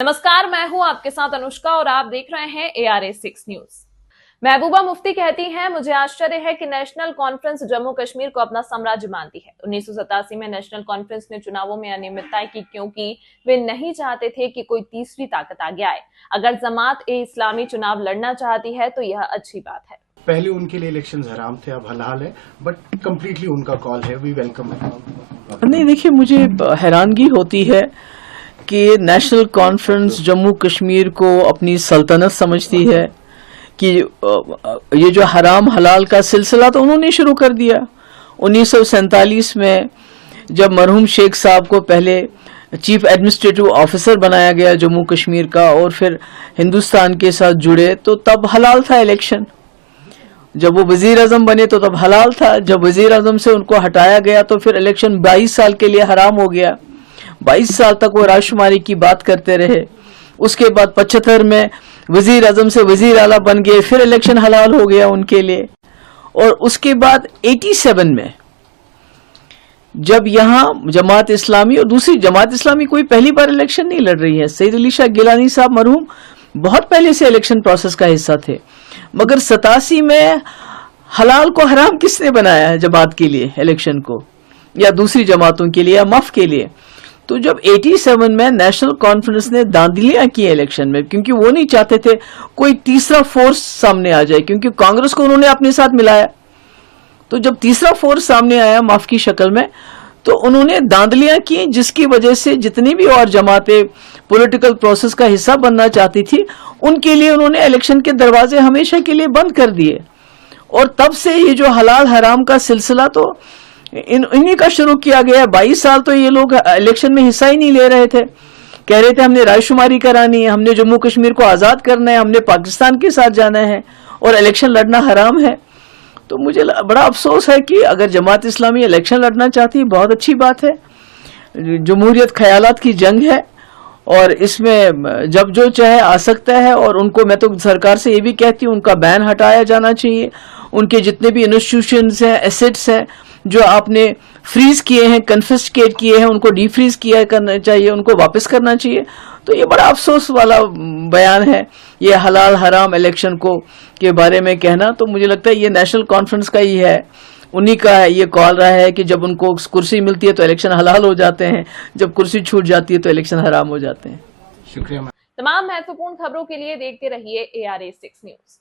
नमस्कार, मैं हूं आपके साथ अनुष्का और आप देख रहे हैं ARA6 न्यूज। महबूबा मुफ्ती कहती हैं, मुझे आश्चर्य है कि नेशनल कॉन्फ्रेंस जम्मू कश्मीर को अपना साम्राज्य मानती है। 1987 में नेशनल कॉन्फ्रेंस ने चुनावों में अनियमितताएं की क्योंकि वे नहीं चाहते थे कि कोई तीसरी ताकत आगे आए। अगर जमात ए इस्लामी चुनाव लड़ना चाहती है तो यह अच्छी बात है। पहले उनके लिए इलेक्शंस हराम थे, अब हलाल है, बट कम्प्लीटली उनका कॉल है, वी वेलकम इट। नहीं, देखिए, मुझे हैरानगी होती है कि नेशनल कॉन्फ्रेंस जम्मू कश्मीर को अपनी सल्तनत समझती है कि ये जो हराम हलाल का सिलसिला तो उन्होंने शुरू कर दिया। 1947 में जब मरहूम शेख साहब को पहले चीफ एडमिनिस्ट्रेटिव ऑफिसर बनाया गया जम्मू कश्मीर का और फिर हिंदुस्तान के साथ जुड़े, तो तब हलाल था इलेक्शन। जब वो वजीर आजम बने तो तब हलाल था। जब वजीर आजम से उनको हटाया गया तो फिर इलेक्शन 22 साल के लिए हराम हो गया। 22 साल तक वो राजकुमारी की बात करते रहे। उसके बाद 75 में वजीर आजम से वजीर आला बन गए, फिर इलेक्शन हलाल हो गया उनके लिए। और उसके बाद 87 में जब यहाँ जमात इस्लामी और दूसरी जमात इस्लामी कोई पहली बार इलेक्शन नहीं लड़ रही है। सईद अली शाह गिलानी साहब मरहूम बहुत पहले से इलेक्शन प्रोसेस का हिस्सा थे, मगर 87 में हलाल को हराम किसने बनाया है जमात के लिए इलेक्शन को, या दूसरी जमातों के लिए, या मफ के लिए? तो जब 87 में नेशनल कॉन्फ्रेंस ने दांधलियां की इलेक्शन में, क्योंकि वो नहीं चाहते थे कोई तीसरा फोर्स सामने आ जाए, क्योंकि कांग्रेस को उन्होंने अपने साथ मिलाया। तो जब तीसरा फोर्स सामने आया मफ की शक्ल में, तो उन्होंने दांधलियां की, जिसकी वजह से जितनी भी और जमातें पॉलिटिकल प्रोसेस का हिस्सा बनना चाहती थी उनके लिए उन्होंने इलेक्शन के दरवाजे हमेशा के लिए बंद कर दिए। और तब से ये जो हलाल हराम का सिलसिला तो इन्हीं का शुरू किया गया। 22 साल तो ये लोग इलेक्शन में हिस्सा ही नहीं ले रहे थे। कह रहे थे हमने राजकुमारी करानी है, हमने जम्मू कश्मीर को आज़ाद करना है, हमने पाकिस्तान के साथ जाना है और इलेक्शन लड़ना हराम है। तो मुझे बड़ा अफसोस है कि अगर जमात इस्लामी इलेक्शन लड़ना चाहती है, बहुत अच्छी बात है। जमहूरियत ख्यालात की जंग है और इसमें जब जो चाहे आ सकता है। और उनको मैं तो सरकार से ये भी कहती हूँ उनका बैन हटाया जाना चाहिए। उनके जितने भी इंस्टीट्यूशंस हैं, एसेट्स हैं जो आपने फ्रीज किए हैं, कन्फिस्केट किए हैं, उनको डीफ्रीज किया करना चाहिए, उनको वापस करना चाहिए। तो ये बड़ा अफसोस वाला बयान है ये हलाल हराम इलेक्शन को के बारे में कहना। तो मुझे लगता है ये नेशनल कॉन्फ्रेंस का ही है, उन्हीं का है ये कॉल रहा है कि जब उनको कुर्सी मिलती है तो इलेक्शन हलाल हो जाते हैं, जब कुर्सी छूट जाती है तो इलेक्शन हराम हो जाते हैं। शुक्रिया। तमाम महत्वपूर्ण खबरों के लिए देखते रहिए ARA6 न्यूज।